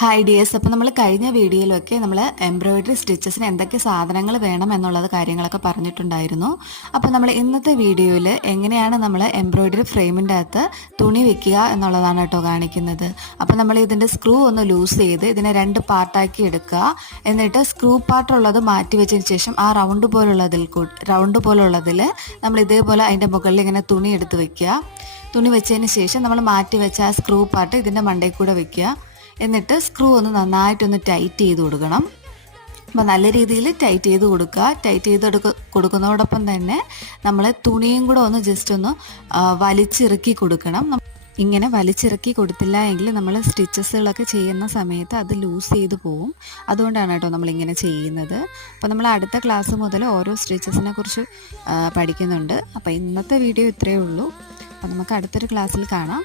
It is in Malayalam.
Hi dears. അപ്പോൾ നമ്മൾ കഴിഞ്ഞ വീഡിയോയിലൊക്കെ നമ്മൾ എംബ്രോയിഡറി സ്റ്റിച്ചസിന് എന്തൊക്കെ സാധനങ്ങൾ വേണം എന്നുള്ളത് കാര്യങ്ങളൊക്കെ പറഞ്ഞിട്ടുണ്ടായിരുന്നു. അപ്പോൾ നമ്മൾ ഇന്നത്തെ വീഡിയോയിൽ എങ്ങനെയാണ് നമ്മൾ എംബ്രോയിഡറി ഫ്രെയിമിൻ്റെ അകത്ത് തുണി വെക്കുക എന്നുള്ളതാണ് കേട്ടോ കാണിക്കുന്നത്. അപ്പോൾ നമ്മൾ ഇതിൻ്റെ സ്ക്രൂ ഒന്ന് ലൂസ് ചെയ്ത് ഇതിനെ 2 പാർട്ടാക്കി എടുക്കുക. എന്നിട്ട് സ്ക്രൂ പാർട്ടുള്ളത് മാറ്റി വെച്ചതിന് ശേഷം ആ റൗണ്ട് പോലുള്ളതിൽ നമ്മൾ ഇതേപോലെ അതിൻ്റെ മുകളിൽ ഇങ്ങനെ തുണി എടുത്ത് വെക്കുക. തുണി വെച്ചതിന് ശേഷം നമ്മൾ മാറ്റി വെച്ച ആ സ്ക്രൂ പാർട്ട് ഇതിൻ്റെ മണ്ടയിൽ കൂടെ വെക്കുക. എന്നിട്ട് സ്ക്രൂ ഒന്ന് നന്നായിട്ടൊന്ന് ടൈറ്റ് ചെയ്ത് കൊടുക്കണം. അപ്പോൾ നല്ല രീതിയിൽ ടൈറ്റ് ചെയ്ത് കൊടുക്കുക. ടൈറ്റ് ചെയ്ത് കൊടുക്കുന്നതോടൊപ്പം തന്നെ നമ്മൾ തുണിയും കൂടെ ഒന്ന് ജസ്റ്റ് ഒന്ന് വലിച്ചിറക്കി കൊടുക്കണം. ഇങ്ങനെ വലിച്ചിറക്കി കൊടുത്തില്ല എങ്കിൽ നമ്മൾ സ്റ്റിച്ചസുകളൊക്കെ ചെയ്യുന്ന സമയത്ത് അത് ലൂസ് ചെയ്ത് പോവും. അതുകൊണ്ടാണ് കേട്ടോ നമ്മളിങ്ങനെ ചെയ്യുന്നത്. അപ്പോൾ നമ്മൾ അടുത്ത ക്ലാസ് മുതൽ ഓരോ സ്റ്റിച്ചസിനെ കുറിച്ച് പഠിക്കുന്നുണ്ട്. അപ്പോൾ ഇന്നത്തെ വീഡിയോ ഇത്രയേ ഉള്ളൂ. അപ്പോൾ നമുക്ക് അടുത്തൊരു ക്ലാസ്സിൽ കാണാം.